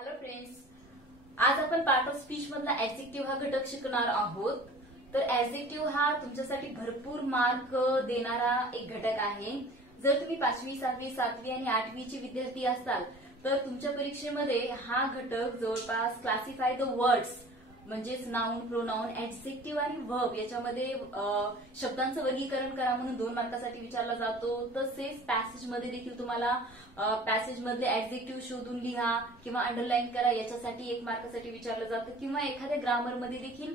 Hello friends, आज आपण part of speech मधला ऍडजेक्टिव्ह हा घटक शिकणार आहोत. तर ऍडजेक्टिव्ह हा तुमच्यासाठी भरपूर मार्क देणारा एक घटक आहे. जर तुम्ही 5वी 6वी 7वी आणि 8वीचे विद्यार्थी असाल तर तुमच्या परीक्षेमध्ये हा घटक जवळपास क्लासिफाय द वर्ड्स म्हणजेच नाउन, प्रोनाउन, ऍडजेक्टिव्ह आणि वर्ब याच्यामध्ये शब्दांचं वर्गीकरण करा म्हणून 2 मार्कासाठी विचारला जातो. तसेच पॅसेज मध्ये देखील तुम्हाला पॅसेज मधले ऍडजेक्टिव्ह शोधून लिहा किंवा अंडरलाईन करा याच्यासाठी 1 मार्कासाठी विचारलं जातं किंवा एखाद्या ग्रामर मध्ये देखील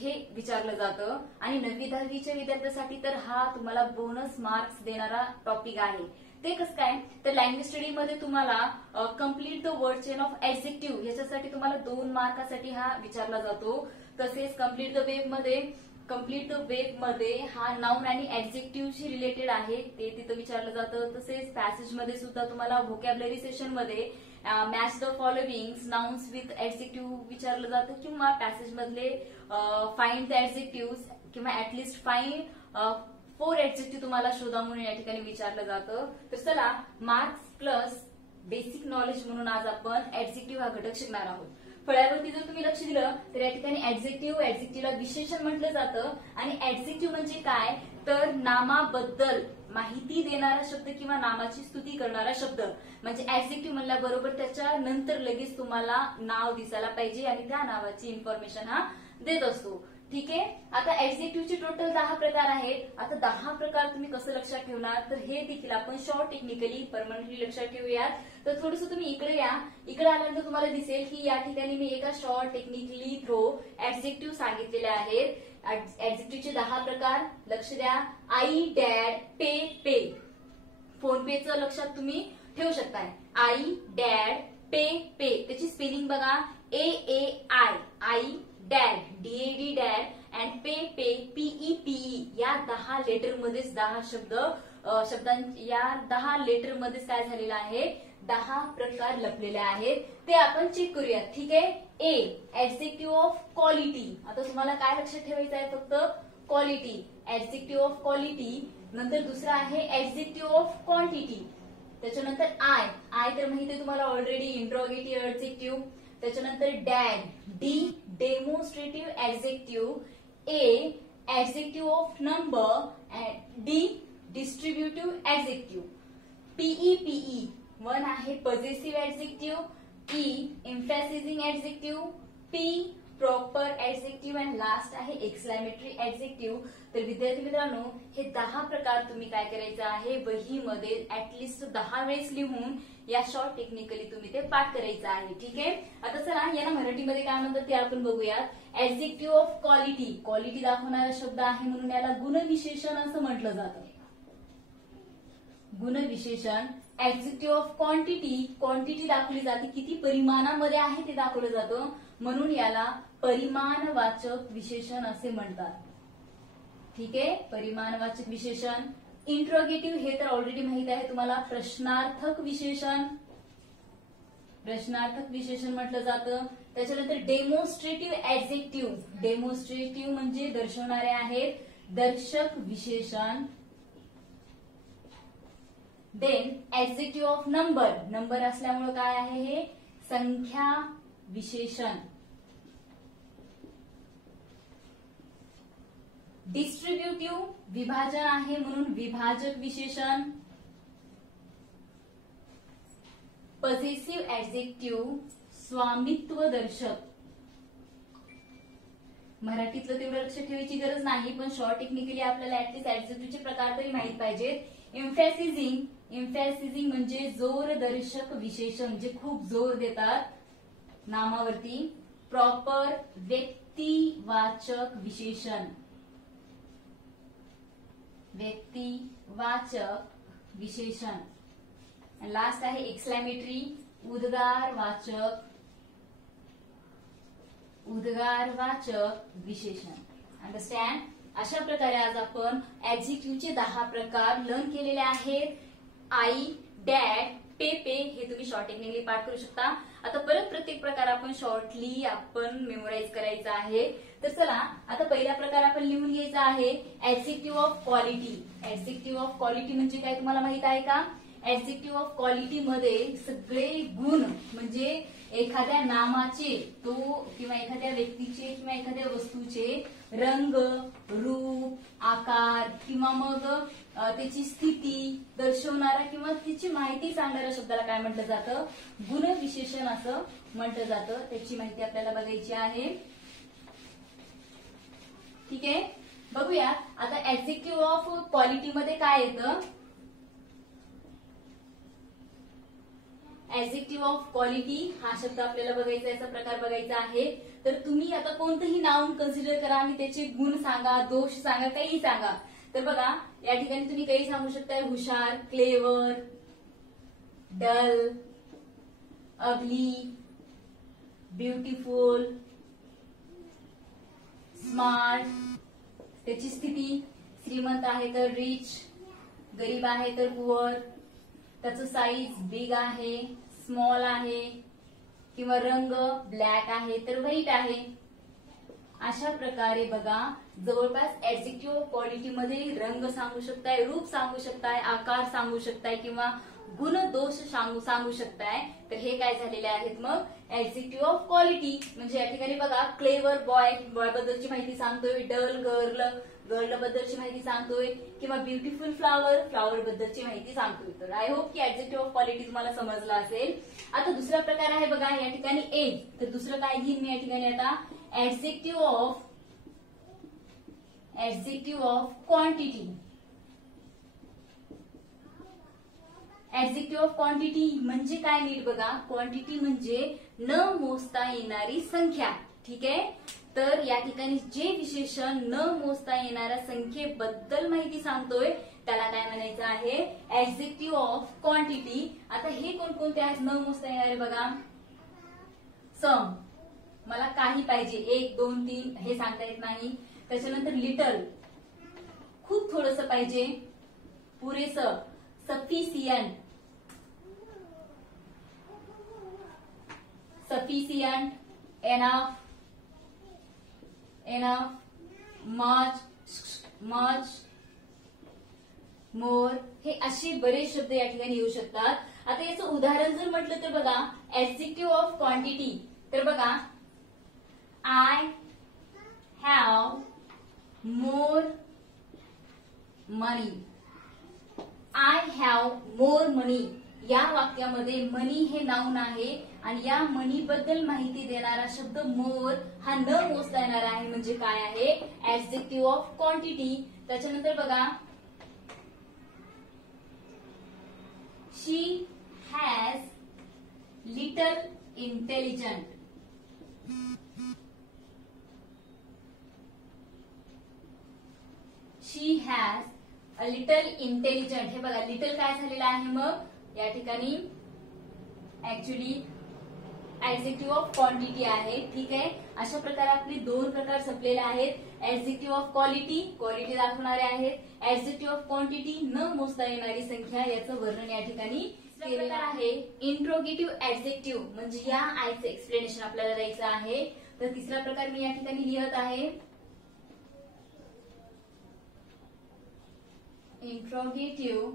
हे विचारलं जातं. आणि 9वी 10वीच्या विद्यार्थ्यांसाठी तर हा तुम्हाला बोनस मार्क्स देणारा टॉपिक आहे. ते कसं काय तर लँग्वेज स्टडी मध्ये तुम्हाला complete the word chain of adjective याच्यासाठी तुम्हाला 2 मार्कासाठी हा विचारला जातो. तसेच कम्प्लीट द वेब मध्ये हा नाउन आणि ऍडजेक्टिव्हशी रिलेटेड आहे, ते तिथं विचारलं जातं. तसेच पॅसेज मध्ये सुद्धा तुम्हाला व्होकॅब्युलरी सेशन मध्ये match the following nouns with adjective विचारलं जातं किंवा पॅसेज मधले फाइंड द ऍडजेक्टिव्ह किंवा ऍटलिस्ट फाइंड 4 ऍडजेक्टिव्ह तुम्हाला शोधा म्हणून या ठिकाणी विचारलं जातं. तर चला मार्क्स प्लस बेसिक नॉलेज म्हणून आज आपण ऍडजेक्टिव्ह हा घटक शिकणार आहोत. फळ्यावरती जर तुम्ही लक्ष दिलं तर या ठिकाणी ऍडजेक्टिव्हला विशेषण म्हटलं जातं. आणि ऍडजेक्टिव्ह म्हणजे काय तर नामाबद्दल माहिती देणारा शब्द किंवा नामाची स्तुती करणारा शब्द. म्हणजे ऍडजेक्टिव्ह म्हणल्याबरोबर त्याच्या नंतर लगेच तुम्हाला नाव दिसायला पाहिजे आणि त्या नावाची इन्फॉर्मेशन हा देत असतो. ठीक आहे. आता ऍडजेक्टिव्हचे टोटल 10 प्रकार आहेत. आता 10 प्रकार तुम्ही कसं लक्षात ठेवणार तर हे देखील आपण शॉर्ट टेक्निकली परमनंटली लक्षात ठेवूयात. तर थोडंसं तुम्ही इकडे या. इकडे आल्यानंतर तुम्हाला दिसेल की या ठिकाणी मी एका शॉर्ट टेक्निकली थ्रो ऍडजेक्टिव्ह सांगितलेले आहेत. ऍडजेक्टिव्हचे 10 प्रकार लक्ष द्या. आई, डॅड, पे. फोन पेचं लक्षात तुम्ही ठेवू शकताय. आई, डॅड, पे. त्याची स्पेलिंग बघा AAI. I, dad, DAD dad and pay PEPE. या 10 लेटर मध्येच 10 या 10 लेटर मध्येच काय झालेलं आहे 10 प्रकार लपलेले आहेत. ते आपण चेक करूया. ठीक आहे. Adjective of quality. आता तुम्हाला काय लक्षात ठेवायचं आहे फक्त क्वालिटी. Adjective of quality. नंतर दुसरा आहे ऍडजेक्टिव्ह ऑफ क्वांटिटी. त्याच्यानंतर आय तर माहिती आहे तुम्हाला ऑलरेडी इंट्रोगेटिव्ह ऍडजेक्टिव्ह. त्याच्यानंतर डॅड demonstrative adjective. Adjective of number. Distributive adjective. PEPE 1 आहे possessive adjective. Emphasizing adjective. P proper adjective and last आहे एक्सक्लेमेटरी ऍडजेक्टिव्ह. तर विद्यार्थी मित्रांनो हे 10 प्रकार तुम्ही काय करायचं आहे वहीमध्ये ऍटलिस्ट 10 वेळेस लिहून या शॉर्ट टेक्निकली तुम्ही ते पाठ करायचं आहे. ठीक आहे. आता चला याला मराठीमध्ये काय म्हणतात ते आपण बघूयात. ऍडजेक्टिव्ह ऑफ क्वालिटी दाखवणारा शब्द आहे म्हणून याला गुणविशेषण असं म्हटलं जातं. गुणविशेषण. ऍडजेक्टिव्ह ऑफ क्वांटिटी दाखवली जाते, किती परिमाणामध्ये आहे ते दाखवलं जातं म्हणून याला परिमाणवाचक विशेषण असे म्हणतात. ठीक आहे. परिमाणवाचक विशेषण. इंट्रोगेटिव्ह हे तर ऑलरेडी माहित आहे तुम्हाला. प्रश्नार्थक विशेषण म्हटलं जातं. त्याच्यानंतर डेमॉन्स्ट्रेटिव्ह ऍडजेक्टिव्ह म्हणजे दर्शवणारे आहेत. दर्शक विशेषण. देन ऍडजेक्टिव्ह ऑफ नंबर असल्यामुळे काय आहे हे संख्या विशेषण. डिस्ट्रीब्युटिव्ह विभाजन आहे म्हणून विभाजक विशेषण. पॉझेसिव्ह ऍडजेक्टिव्ह स्वामित्व दर्शक. मराठीतलं तेवढं लक्ष ठेवायची गरज नाही पण शॉर्ट टेक्निकली आपल्याला ऍटलीस्ट ऍडजेक्टिव्हचे प्रकार तरी माहित पाहिजेत. एम्फॅसिझिंग म्हणजे जोरदर्शक विशेषण जे खूप जोर देतात नामावरती. प्रॉपर व्यक्तिवाचक विशेषण. लास्ट आहे एक्सक्लेमेटरी उद्गारवाचक विशेषण. अंडरस्टँड. अशा प्रकारे आज आपण ऍडजेक्टिव्हचे 10 प्रकार लर्न केलेले आहेत. आई, डॅड, पे हे तुम्ही शॉर्ट टेक्निकली पाठ करू शकता. आता परत प्रत्येक प्रकार आपण शॉर्टली मेमोराइज करायचा आहे. तर चला आता पहिला प्रकार आपण लिहून घ्यायचा आहे ऍडजेक्टिव्ह ऑफ क्वालिटी म्हणजे काय तुम्हाला माहित आहे का? ऍडजेक्टिव्ह ऑफ क्वालिटी मध्ये सगळे गुण म्हणजे एखाद्या नामाचे तो किंवा एखाद्या व्यक्तीचे किंवा एखाद्या वस्तूचे रंग, रूप, आकार किंवा मग त्याची स्थिती दर्शवणारा किंवा तिची माहिती सांगणाऱ्या शब्दाला काय म्हटलं जातं? गुणविशेषण असं म्हटलं जातं. त्याची माहिती आपल्याला बघायची आहे. ठीक आहे, बघूया आता ऍडजेक्टिव्ह ऑफ क्वालिटी मध्ये काय येतं. ऍडजेक्टिव्ह ऑफ क्वालिटी हा शब्द आपल्याला बघायचा, याचा प्रकार बघायचा आहे. तर तुम्ही आता कोणतंही नाउन कन्सिडर करा आणि त्याचे गुण सांगा, दोष सांगा, काही सांगा. तर बघा या ठिकाणी तुम्ही काही सांगू शकताय, हुशार, क्लेवर, डल, अगली, ब्युटिफुल, स्मार्ट, त्याची स्थिती, श्रीमंत आहे तर रिच, गरीब आहे तर पुअर, त्याचं साईज बिग आहे, स्मॉल आहे, किंवा रंग ब्लॅक आहे तर व्हाईट आहे. अशा प्रकारे बघा जवळपास ऍडजेक्टिव्ह क्वालिटी मध्ये रंग सांगू शकताय, रूप सांगू शकताय, आकार सांगू शकताय किंवा गुण दोष सांगू शकताय. तर हे काय झालेले आहेत मग ऍडजेक्टिव्ह ऑफ क्वालिटी. म्हणजे या ठिकाणी बघा क्लेवर बॉय, बॉय बद्दलची माहिती सांगतोय, डल गर्ल, गर्ल बद्दलची माहिती सांगतोय किंवा ब्युटिफुल फ्लावर, फ्लावर बद्दलची माहिती सांगतोय. तर आय होप की ऍडजेक्टिव्ह ऑफ क्वालिटी तुम्हाला समजला असेल. आता दुसरा प्रकार आहे बघा या ठिकाणी एज. तर दुसरं काय घेईन मी या ठिकाणी आता adjective of quantity. Adjective of quantity म्हणजे काय नीट बघा. क्वांटिटी म्हणजे न मोजता येणारी संख्या. ठीक आहे, तर या ठिकाणी जे विशेषण न मोजता येणाऱ्या संख्येबद्दल माहिती सांगतोय त्याला काय म्हणायचं आहे, ऍडजेक्टिव्ह ऑफ क्वांटिटी. आता हे कोणकोणते आहेत न मोजता येणारे बघा. सम, मला काही पाहिजे, 1 2 3 हे सांगता येत नाही. त्याच्यानंतर लिटल, खूप थोडंसं पाहिजे, पुरेसं, सफिशियंट, एनफ, मच, मोर, हे असे बरेच शब्द या ठिकाणी येऊ शकतात. आता याचं उदाहरण जर म्हटलं तर बघा ऍडजेक्टिव्ह ऑफ क्वांटिटी. तर बघा I have more money. I have more money या वाक्यामध्ये मनी हे नाउन आहे आणि या मनी बद्दल माहिती देणारा शब्द मोर हा न मोजता येणारा आहे. म्हणजे काय आहे, ऍडजेक्टिव्ह ऑफ क्वांटिटी. त्याच्यानंतर बघा she has little intelligent. She has a little intelligent. हे बघा लिटल काय झालेलं आहे मग या ठिकाणी ऍक्च्युली ऍडजेक्टिव्ह ऑफ क्वांटिटी आहे. ठीक आहे, अशा प्रकारे आपले 2 प्रकार संपलेले आहेत. ऍडजेक्टिव्ह ऑफ क्वालिटी, क्वालिटी दाखवणारे आहेत. ऍडजेक्टिव्ह ऑफ क्वांटिटी, न मोजता येणारी संख्या, याचं वर्णन या ठिकाणी केलेलं आहे. इंट्रोगेटिव्ह ऍडजेक्टिव्ह म्हणजे या आयचं एक्सप्लेनेशन आपल्याला द्यायचं आहे. तर तिसरा प्रकार मी या ठिकाणी लिहत आहे. Interrogative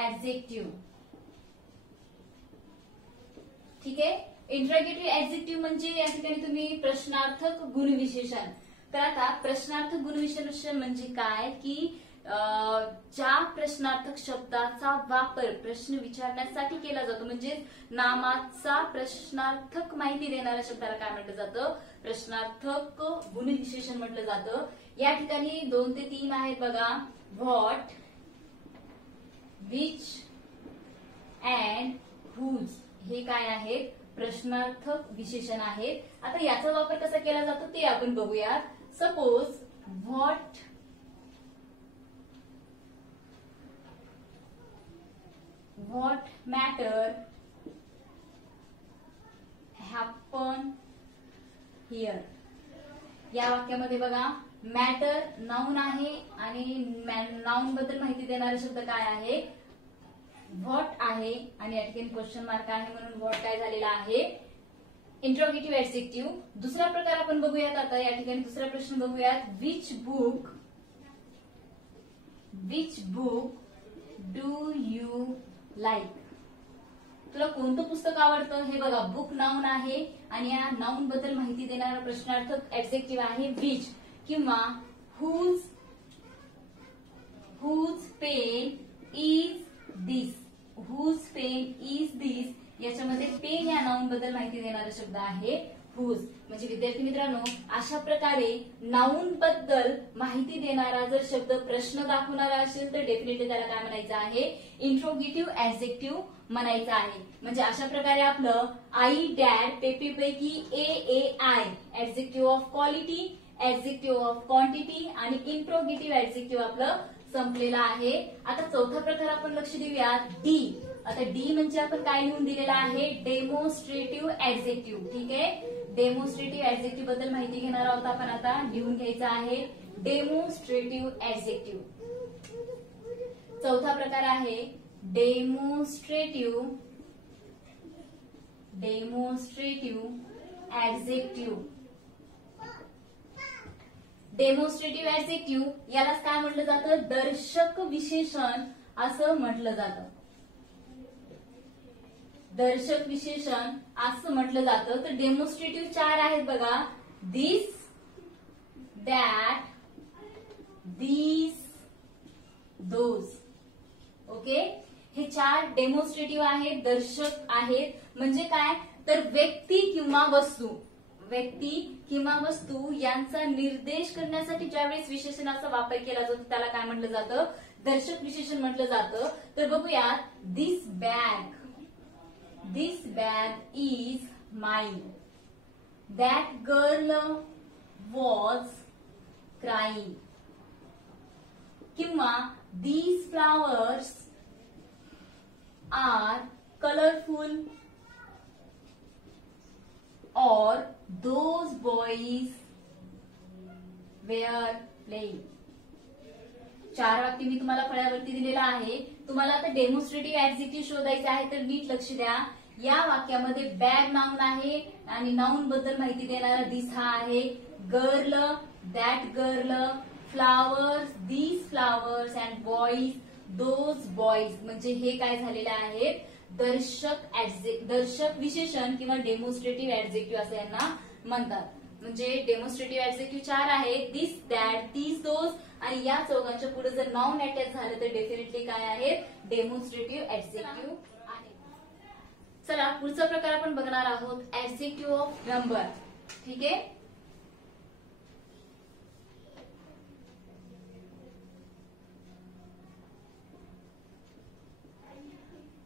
adjective. ठीक आहे, इंट्रोगेटिव्ह ऍडजेक्टिव्ह म्हणजे या ठिकाणी तुम्ही प्रश्नार्थक गुणविशेषण. तर आता प्रश्नार्थक गुणविशेषण म्हणजे काय की ज्या प्रश्नार्थक शब्दाचा वापर प्रश्न विचारण्यासाठी केला जातो. म्हणजे नामाचा प्रश्नार्थक माहिती देणाऱ्या शब्दाला काय म्हटलं जातं, प्रश्नार्थक गुणविशेषण म्हटलं जातं. या ठिकाणी 2 ते 3 आहेत बघा. व्हॉट, विच अँड हुज हे काय आहेत, प्रश्नार्थक विशेषण आहेत. आता याचा वापर कसा केला जातो ते आपण बघूयात. Suppose what matter happen here. या वाक्यामध्ये बघा मॅटर नाउन आहे आणि नाउन बद्दल माहिती देणारा शब्द काय आहे, व्हॉट आहे आणि या ठिकाणी क्वेश्चन मार्क आहे म्हणून व्हॉट काय झालेला आहे, इंट्रोगेटिव्ह ऍडजेक्टिव्ह. दुसरा प्रकार आपण बघूयात. आता या ठिकाणी दुसरा प्रश्न बघूयात. Which book do you like. तुला कोणतं पुस्तक आवडतं हे बघा, बुक नाउन आहे आणि या नाउन बद्दल माहिती देणारा प्रश्नार्थक ऍडजेक्टिव्ह आहे विच किंवा whose pen is this. Whose pen is this याच्यामध्ये पेन या नाउन बद्दल माहिती देणारा शब्द आहे हुज. म्हणजे विद्यार्थी मित्रांनो, अशा प्रकारे नाउन बद्दल माहिती देणारा जर शब्द प्रश्न दाखवणारा असेल तर डेफिनेटली त्याला काय म्हणायचं आहे, इंट्रोगेटिव्ह ऍडजेक्टिव्ह म्हणायचं आहे. म्हणजे अशा प्रकारे आपलं आई डॅड पेपी पैकी AAI adjective of quality, adjective of quantity आणि इंट्रोगेटिव्ह ऍडजेक्टिव्ह आपलं संपलेला आहे. आता चौथा प्रकार आपण लक्ष देऊया, डी. आता डी म्हणजे आपण काय लिहून दिलेला आहे, डेमॉन्स्ट्रेटिव्ह ऍडजेक्टिव्ह. ठीक आहे, डेमॉन्स्ट्रेटिव्ह ऍडजेक्टिव्ह बद्दल माहिती घेणार आहोत आपण. आता लिहून घ्यायचं आहे डेमॉन्स्ट्रेटिव्ह ऍडजेक्टिव्ह. चौथा प्रकार आहे डेमॉन्स्ट्रेटिव्ह ऍडजेक्टिव्ह. डेमॉन्स्ट्रेटिव्ह ऍडजेक्टिव्ह यालाच काय म्हटलं जातं, दर्शक विशेषण असं म्हटलं जातं. दर्शक विशेषण असं म्हटलं जातं. तर डेमॉन्स्ट्रेटिव्ह 4 आहेत बघा, दिस, दॅट, दिस, दोज. ओके, हे 4 डेमॉन्स्ट्रेटिव्ह आहेत, दर्शक आहेत. म्हणजे काय, तर व्यक्ती किंवा वस्तू यांचा निर्देश करण्यासाठी ज्यावेळेस विशेषणाचा वापर केला जातो त्याला काय म्हटलं जातं, दर्शक विशेषण म्हटलं जातं. तर बघूया, दिस bag is mine. That girl was crying. किंवा these flowers are colorful. Or those boys were playing. 4 वाक्य मी तुम्हाला फळ्यावरती दिलेला आहे. तुम्हाला आता डेमॉन्स्ट्रेटिव्ह ऍडजेक्टिव्ह शोधायचे आहे तर नीट लक्ष द्या. या वाक्यामध्ये बॅग नाउन आहे आणि नाउन बद्दल माहिती देणारा दिस हा आहे. Girl, that girl, flowers, these flowers and boys, those boys. म्हणजे हे काय झालेले आहेत, दर्शक विशेषण किंवा डेमॉन्स्ट्रेटिव्ह ऍडजेक्टिव्ह असं यांना म्हणतात. म्हणजे डेमॉन्स्ट्रेटिव्ह ऍडजेक्टिव्ह 4 आहेत, दिस, दॅट, दीज, दोज. आणि या चौघांच्या पुढे जर नाउन अटॅच झालं तर डेफिनेटली काय आहे, डेमॉन्स्ट्रेटिव्ह ऍडजेक्टिव्ह आहे. चला पुढचा प्रकार आपण बघणार आहोत, ऍडजेक्टिव्ह ऑफ नंबर. ठीक आहे,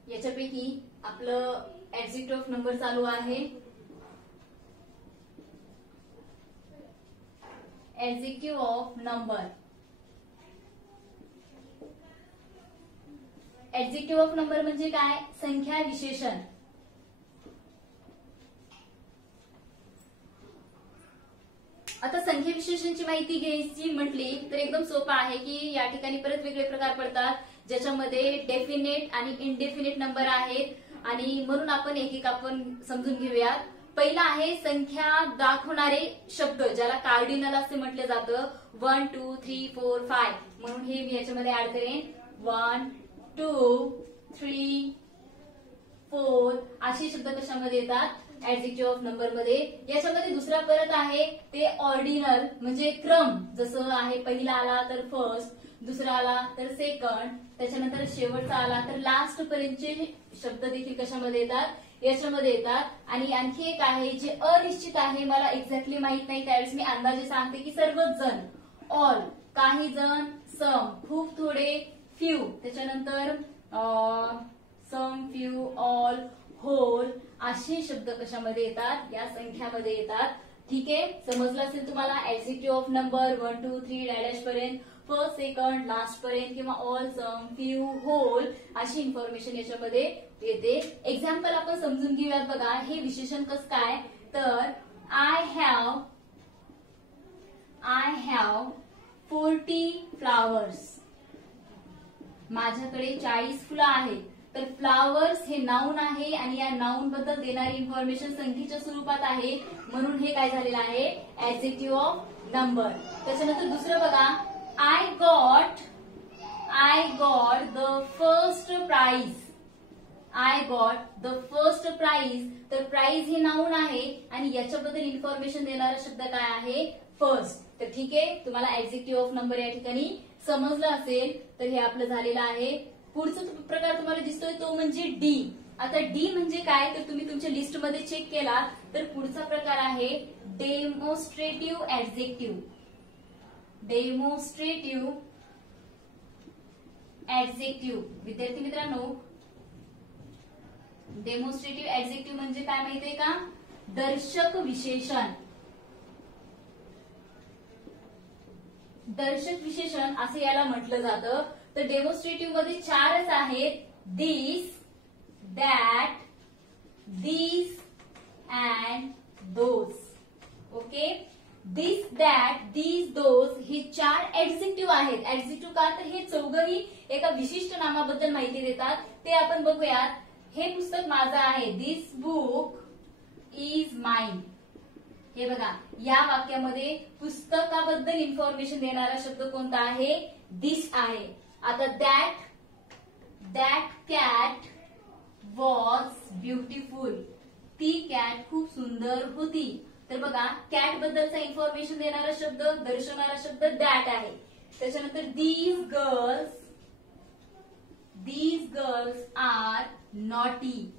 याच्यापैकी आपलं ऍडजेक्टिव्ह ऑफ नंबर चालू आहे. Adjective of number. Adjective of number म्हणजे काय, संख्या विशेषण. आता संख्या विशेषणची माहिती घ्यायची म्हटली तर एकदम सोपं आहे की या ठिकाणी परत वेगळे प्रकार पडतात ज्याच्यामध्ये डेफिनेट आणि इनडेफिनेट नंबर आहेत आणि म्हणून आपण एक आपण समजून घेऊयात. पहिला आहे संख्या दाखवणारे शब्द ज्याला कार्डिनल असे म्हटले जातं. 1 2 3 4 5 म्हणून हे मी याच्यामध्ये ऍड करेन. 1 2 3 4 असे शब्द कशामध्ये येतात, ऍडजेक्टिव्ह ऑफ नंबर मध्ये. याच्यामध्ये दुसरा परत आहे ते ऑर्डिनल म्हणजे क्रम. जसं आहे पहिला आला तर फर्स्ट, दुसरा आला तर सेकंड, त्याच्यानंतर शेवटचा आला तर लास्ट पर्यंतचे शब्द देखील कशामध्ये येतात, याच्यामध्ये येतात. आणि आणखी एक आहे जे अनिश्चित आहे, मला एक्झॅक्टली माहित नाही त्यावेळेस मी अंदाजे सांगते की सर्वच जण, ऑल, काही जण, सम, खूप थोडे, फ्यू, त्याच्यानंतर सम, फ्यू, ऑल, होल असे शब्द कशामध्ये येतात, या संख्यामध्ये येतात. ठीक आहे, समजलं असेल तुम्हाला. ऍडजेक्टिव्ह ऑफ नंबर 1 2 3 डॅश पर्यंत, फर्स्ट सेकंड लास्ट पर्यंत किंवा ऑल, सम, फ्यू, होल अशी इन्फॉर्मेशन याच्यामध्ये येते. एक्झाम्पल आपण समजून घेऊयात. बघा हे विशेषण कसं काय, तर आय हॅव 40 फ्लावर्स. माझ्याकडे 40 फुलं आहेत. तर फ्लावर्स हे नाउन आहे आणि या नाउन बद्दल देणारी इन्फॉर्मेशन संख्येच्या स्वरूपात आहे म्हणून हे काय झालेलं आहे, ऍडजेक्टिव्ह ऑफ नंबर. त्याच्यानंतर दुसरं बघा, I got the first prize. I got the first prize. तर प्राइज हे नाऊन आहे आणि याच्याबद्दल इन्फॉर्मेशन देणारा शब्द काय आहे, फर्स्ट. तर ठीक आहे, तुम्हाला ऍडजेक्टिव्ह ऑफ नंबर या ठिकाणी समजलं असेल. तर हे आपलं झालेलं आहे. पुढचा प्रकार तुम्हाला दिसतोय तो म्हणजे डी. आता डी म्हणजे काय तर तुम्ही तुमच्या लिस्ट मध्ये चेक केला तर पुढचा प्रकार आहे डेमॉन्स्ट्रेटिव्ह ऍडजेक्टिव्ह. Demonstrative adjective. विद्यार्थी मित्रांनो, डेमॉन्स्ट्रेटिव्ह ऍडजेक्टिव्ह म्हणजे काय माहितीये का, दर्शक विशेषण. दर्शक विशेषण असं याला म्हटलं जातं. तर डेमॉन्स्ट्रेटिव्ह मध्ये चारच आहेत, this, that, these and those. Okay, this, that, these, those हे चार ऍडजेक्टिव्ह आहेत. ऍडजेक्टिव्ह का तर हे चौघही एका विशिष्ट नामाबद्दल माहिती देतात. ते आपण बघूयात. हे पुस्तक माझं आहे, दिस बुक इज माइन. हे बघा, या वाक्यामध्ये पुस्तकाबद्दल इन्फॉर्मेशन देणारा शब्द कोणता आहे, दिस आहे. आता दॅट कॅट वॉज ब्युटिफुल. ती कॅट खूप सुंदर होती. तर बघा, कॅट बद्दलचा इन्फॉर्मेशन देणारा शब्द, दर्शवणारा शब्द दॅट आहे. त्याच्यानंतर दीज गर्ल्स आर नॉटी.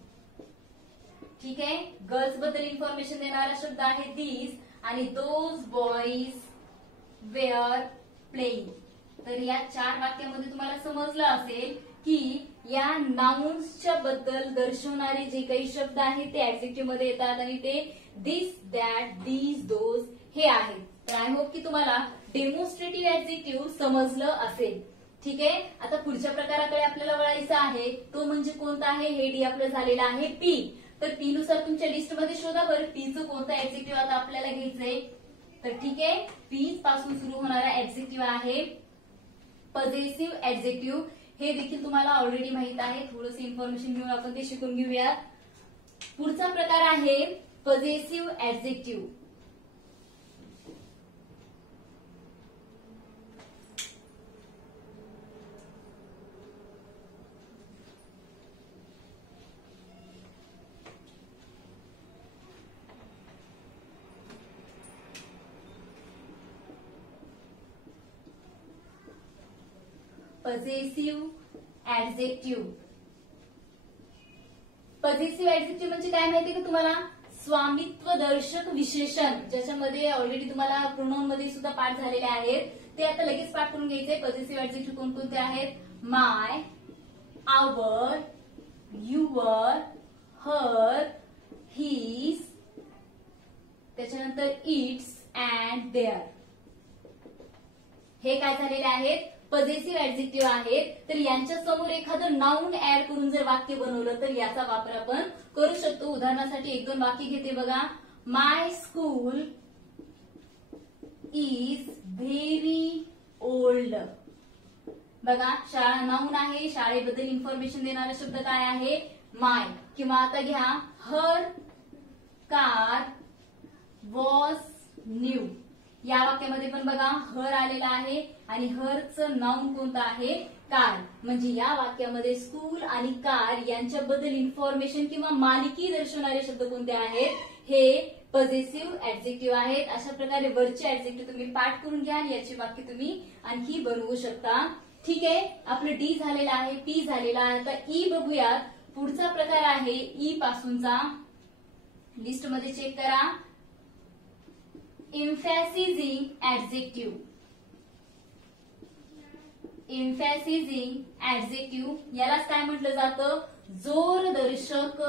ठीक आहे, गर्ल्स बद्दल इन्फॉर्मेशन देणारा शब्द आहे दीज आणि दोज बॉईज वेअर प्लेइंग. तर या चार वाक्यामध्ये तुम्हाला समजलं असेल की या नाउन्सच्या बद्दल दर्शवणारे जे काही शब्द आहेत ते ऍडजेक्टिव्ह मध्ये येतात आणि ते दिस, दॅट, दीज, दोज हे आहेत. तर आय होप की तुम्हाला डेमॉन्स्ट्रेटिव्ह ऍडजेक्टिव्ह समजलं असेल. ठीक आहे, आता पुढच्या प्रकाराकडे आपल्याला वळायचं आहे. तो म्हणजे कोणता आहे, हे डी आपलं झालेलं आहे पी. तर पी नुसार तुमच्या लिस्ट मध्ये शोधा बरं पीचं कोणतं ऍडजेक्टिव्ह आता आपल्याला घ्यायचंय. तर ठीक आहे, पी पासून सुरू होणारा ऍडजेक्टिव्ह आहे पॉझेसिव्ह ऍडजेक्टिव्ह. हे देखील तुम्हाला ऑलरेडी माहित आहे. थोडंसं इन्फॉर्मेशन घेऊन आपण ते शिकून घेऊया. पुढचा प्रकार आहे पॉझेसिव्ह ऍडजेक्टिव्ह. पॉझेसिव्ह ऍडजेक्टिव्ह. पॉझेसिव्ह ऍडजेक्टिव्ह म्हणजे काय माहितीये का तुम्हाला, स्वामित्व दर्शक विशेषण. ज्याच्यामध्ये ऑलरेडी तुम्हाला प्रोनाउन मध्ये सुद्धा पाठ झालेले आहेत. ते आता लगेच पाठ करून घ्यायचे. पॉझेसिव्ह ऍडजेक्टिव्ह कोणकोणते आहेत, माय, आवर, युअर, हर, हिज, त्याच्यानंतर इट्स अँड देअर. हे काय झालेले आहेत, पॉझेसिव्ह ऍडजेक्टिव्ह आहेत. तर यांच्या समोर एखादं नाउन ऍड करून जर वाक्य बनवलं तर याचा वापर आपण करू शकतो. उदाहरणासाठी एक दोन वाक्य घेते बघा. माय स्कूल इज व्हेरी ओल्ड. बघा, शाळा नाउन आहे. शाळेबद्दल इन्फॉर्मेशन देणारा शब्द काय आहे, माय. किंवा आता घ्या, हर कार वॉज न्यू. या वाक्यामध्ये पण बघा हर आलेला आहे आणि हरचं नाउन कोणतं आहे, कार. म्हणजे या वाक्यामध्ये स्कूल आणि कार यांच्याबद्दल इन्फॉर्मेशन किंवा मालिकी दर्शवणारे शब्द कोणते आहेत, हे पॉझेसिव्ह ऍडजेक्टिव्ह आहेत. अशा प्रकारे वरचे ऍडजेक्टिव्ह तुम्ही पाठ करून घ्या आणि याची वाक्य तुम्ही आणखी बनवू शकता. ठीक आहे, आपलं डी झालेलं आहे, पी झालेला आहे. आता ई बघूयात. पुढचा प्रकार आहे ई पासूनचा. लिस्ट मध्ये चेक करा. एम्फॅसिझिंग ऍडजेक्टिव्ह. एम्फॅसिझिंग ऍडजेक्टिव्ह यालाच काय म्हटलं जातं, जोरदर्शक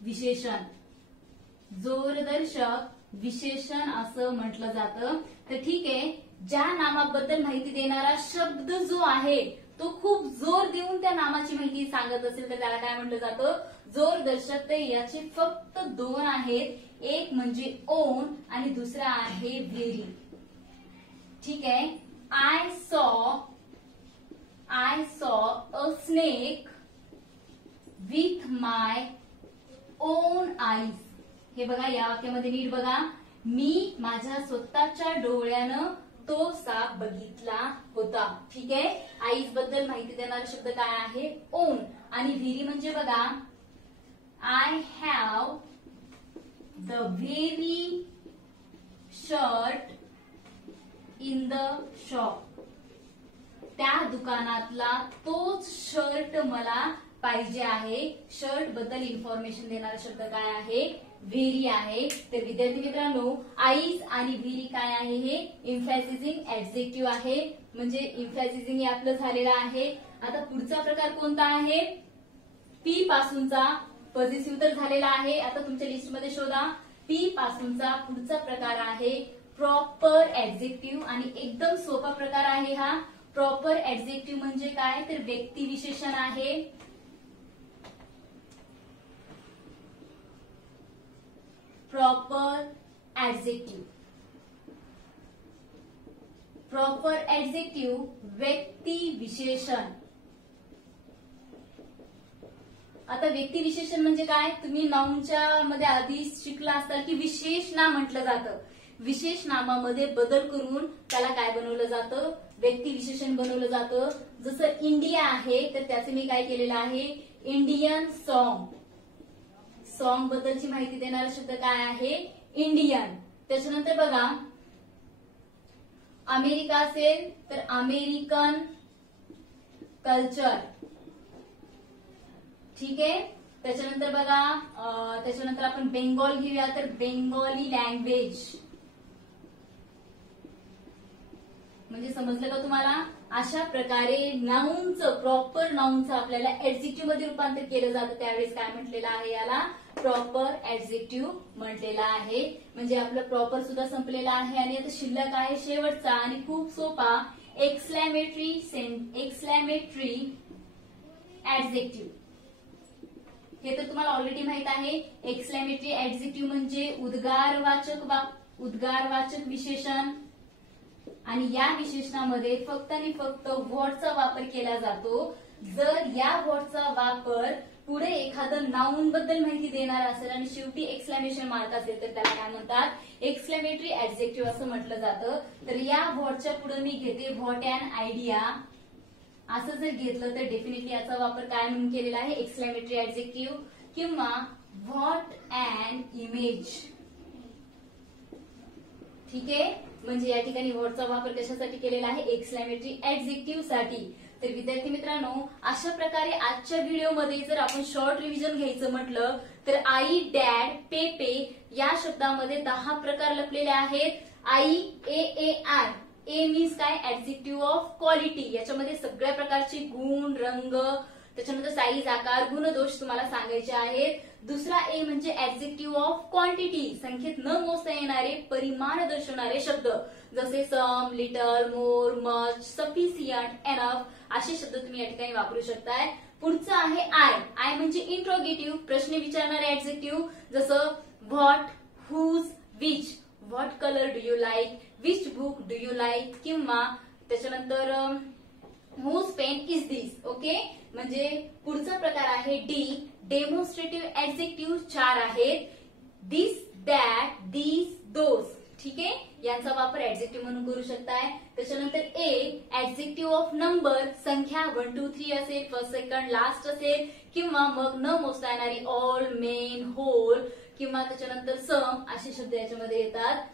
विशेषण. जोरदर्शक विशेषण असं म्हटलं जातं. तर ठीक आहे, ज्या नामाबद्दल माहिती देणारा शब्द जो आहे तो खूप जोर देऊन त्या नामाची माहिती सांगत असेल तर त्याला काय म्हटलं जातं, जोरदर्शक. तर याचे फक्त दोन आहेत. एक म्हणजे ओन आणि दुसरा आहे व्हेरी. ठीक आहे, I saw a snake with my on eyes. हे बघा, या वाक्यामध्ये नीट बघा. मी माझ्या स्वतःच्या डोळ्यानं तो साप बघितला होता. ठीक आहे, आईज बद्दल माहिती देणारा शब्द काय आहे, ओन. आणि व्हेरी म्हणजे बघा I have the very shirt in the shop. त्या दुकानातला तोच शर्ट मला पाहिजे आहे. शर्ट बद्दल इन्फॉर्मेशन देणारा शब्द काय आहे? व्हेरी आहे. तर विद्यार्थी मित्रांनो, आईज आणि व्हेरी काय आहे? हे इम्फॅसिझिंग ऍडजेक्टिव्ह आहे. म्हणजे इम्फॅसिझिंग हे आपलं झालेलं आहे. आता पुढचा प्रकार कोणता आहे? पी पासूनचा पॉझिटिव्ह तर झालेला आहे. आता तुमच्या लिस्टमध्ये शोधा. पी पासूनचा पुढचा प्रकार आहे प्रॉपर ऍडजेक्टिव्ह आणि एकदम सोपा प्रकार आहे हा. प्रॉपर ऍडजेक्टिव्ह म्हणजे काय? तर व्यक्तिविशेषण आहे. Proper adjective. प्रॉपर ऍडजेक्टिव्ह व्यक्तिविशेषण. आता व्यक्तिविशेषण म्हणजे काय? तुम्ही नाउनच्या मध्ये आधी शिकला असाल की विशेष नाम म्हटलं जातं. विशेष नामामध्ये बदल करून त्याला काय बनवलं जातं? व्यक्तिविशेषण बनवलं जातं. जसं इंडिया आहे तर त्याचे मी काय केलेलं आहे? Indian song. सॉन्ग बद्दलची माहिती देणारा शब्द काय आहे? इंडियन. त्याच्यानंतर बघा, अमेरिका असेल तर अमेरिकन कल्चर. ठीक आहे. त्याच्यानंतर बघा, त्याच्यानंतर आपण बेंगॉल घेऊया तर बेंगॉली लँग्वेज. म्हणजे समजलं का तुम्हाला? अशा प्रकारे नाउनचं, प्रॉपर नाउनचं आपल्याला ऍडजेक्टिव्ह मध्ये रूपांतर केलं जातं. त्यावेळेस काय म्हटलेलं आहे? याला प्रॉपर ऍडजेक्टिव्ह म्हटलेला आहे. म्हणजे आपलं प्रॉपर सुद्धा संपलेलं आहे आणि आता शिल्लक आहे शेवटचा आणि खूप सोपा एक्सक्लॅमेटरी ऍडजेक्टिव्ह. हे तर तुम्हाला ऑलरेडी माहित आहे. एक्सक्लॅमेटरी ऍडजेक्टिव्ह म्हणजे उद्गारवाचक विशेषण आणि या विशेषणामध्ये फक्त आणि फक्त व्हॉटचा वापर केला जातो. जर या व्हॉटचा वापर पुढे एखादं नाउन बद्दल माहिती देणार असेल आणि शेवटी एक्सक्लॅमेशन मार्क असेल तर त्याला काय म्हणतात? एक्सक्लॅमेटरी ऍडजेक्टिव्ह असं म्हटलं जातं. तर या व्हॉटच्या पुढे मी घेते व्हॉट अँड आयडिया. असं जर घेतलं तर डेफिनेटली याचा वापर काय म्हणून केलेला आहे? एक्सक्लॅमेटरी ऍडजेक्टिव्ह किंवा व्हॉट अँड इमेज. ठीक आहे. म्हणजे या ठिकाणी व्हॉटचा वापर कशासाठी केलेला आहे? एक्सक्लॅमेटरी ऍडजेक्टिव्ह साठी. तर विद्यार्थी मित्रांनो, अशा प्रकारे आजच्या व्हिडिओमध्ये जर आपण शॉर्ट रिव्हिजन घ्यायचं म्हटलं तर आई, डॅड, पेपे या शब्दामध्ये 10 प्रकार लपलेले आहेत. आई, AAR. ए मीन्स काय? Adjective of quality. याच्यामध्ये सगळ्या प्रकारचे गुण, रंग, त्याच्यानंतर साईज, आकार, गुणदोष तुम्हाला सांगायचे आहेत. दुसरा ए म्हणजे ऍडजेक्टिव्ह ऑफ क्वांटिटी. संख्येत न मोजता येणारे, परिमाण दर्शवणारे शब्द जसे सम, लिटल, मोर, मच, सफिशियंट, एनफ असे शब्द तुम्ही या ठिकाणी वापरू शकताय. पुढचं आहे आय म्हणजे इंट्रोगेटिव्ह, प्रश्न विचारणारे ऍडजेक्टिव्ह जसं what, whose, which. What colour do you like, which book do you like किंवा त्याच्यानंतर whose pen is this. Okay. म्हणजे पुढचा प्रकार आहे डी, डेमॉन्स्ट्रेटिव्ह ऍडजेक्टिव्ह 4 आहेत. This, that, this, those. ठीक आहे. यांचा वापर ऍडजेक्टिव्ह म्हणून करू शकताय. त्याच्यानंतर ए ऍडजेक्टिव्ह ऑफ नंबर, संख्या 1, 2, 3 असेल, फर्स्ट, सेकंड, लास्ट असेल किंवा मग न मोजता येणारी ऑल, मेन, होल किंवा त्याच्यानंतर सम असे शब्द याच्यामध्ये येतात.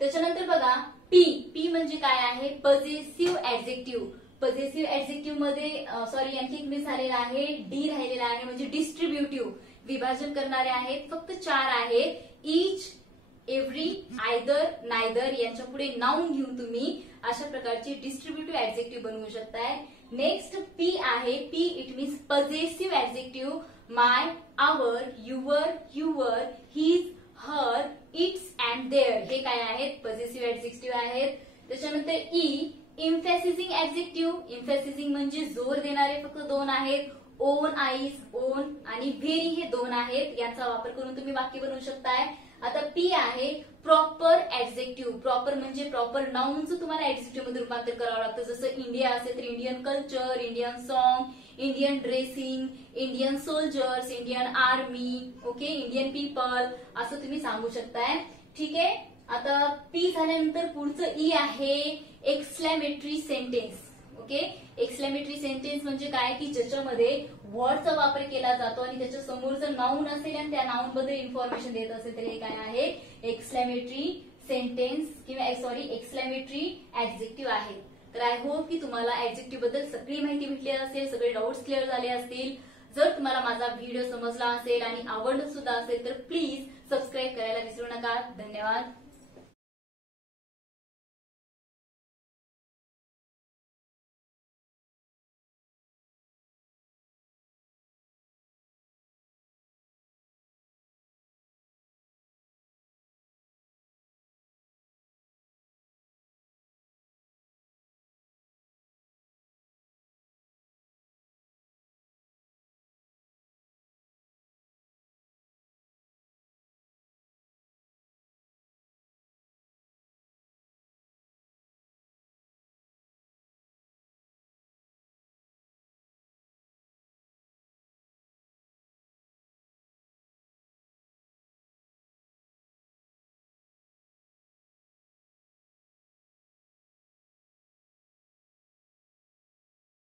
त्याच्यानंतर बघा पी म्हणजे काय आहे? Possessive adjective. पॉझेसिव्ह ऍडजेक्टिव्ह मध्ये आणखी एक मिस झालेला आहे, डी राहिलेला आहे. म्हणजे डिस्ट्रीब्युटिव्ह, विभाजन करणारे आहेत. फक्त 4 आहेत. इच, एव्हरी, आयदर, नायदर यांच्या पुढे नाउन घेऊन तुम्ही अशा प्रकारचे डिस्ट्रीब्युटिव्ह ऍडजेक्टिव्ह बनवू शकताय. नेक्स्ट पी आहे. P it means possessive adjective. My, our, your, his, her, its and their हे काय आहेत? पॉझेसिव्ह ऍडजेक्टिव्ह आहेत. त्याच्यानंतर ई इम्फॅसिझिंग ऍडजेक्टिव्ह. इम्फॅसिझिंग म्हणजे जोर देणारे फक्त 2 आहेत. ओन, आईज, ओन आणि व्हेरी हे 2 आहेत. यांचा वापर करून तुम्ही वाक्य बनवू शकताय. आता पी आहे प्रॉपर ऍडजेक्टिव्ह. प्रॉपर म्हणजे प्रॉपर नाउनचं तुम्हाला ऍडजेक्टिव्ह मध्ये रूपांतर करावं लागतं. जसं इंडिया असेल तर Indian culture, Indian song, Indian dressing, Indian soldiers, Indian army, okay, Indian people असं तुम्ही सांगू शकताय. ठीक आहे. आता पी झाल्यानंतर पुढचं ई आहे exclamatory sentence. Okay. Exclamatory sentence म्हणजे काय की ज्याच्यामध्ये वर्डचा वापर केला जातो आणि त्याच्या समोर जर नाऊन असेल आणि त्या नाऊन बद्दल इन्फॉर्मेशन देत असेल तर हे काय आहे, एक्सक्लेमेटरी सेंटेन्स किंवा एक्सक्लेमेटरी ऍडजेक्टिव्ह आहे. तर आय होप की तुम्हाला ऍडजेक्टिव्ह बद्दल सगळी माहिती भेटली असेल, सगळे डाऊट्स क्लिअर झाले असतील. जर तुम्हाला माझा व्हिडिओ समजला असेल आणि आवडत सुद्धा असेल तर प्लीज सबस्क्राईब करायला विसरू नका. धन्यवाद.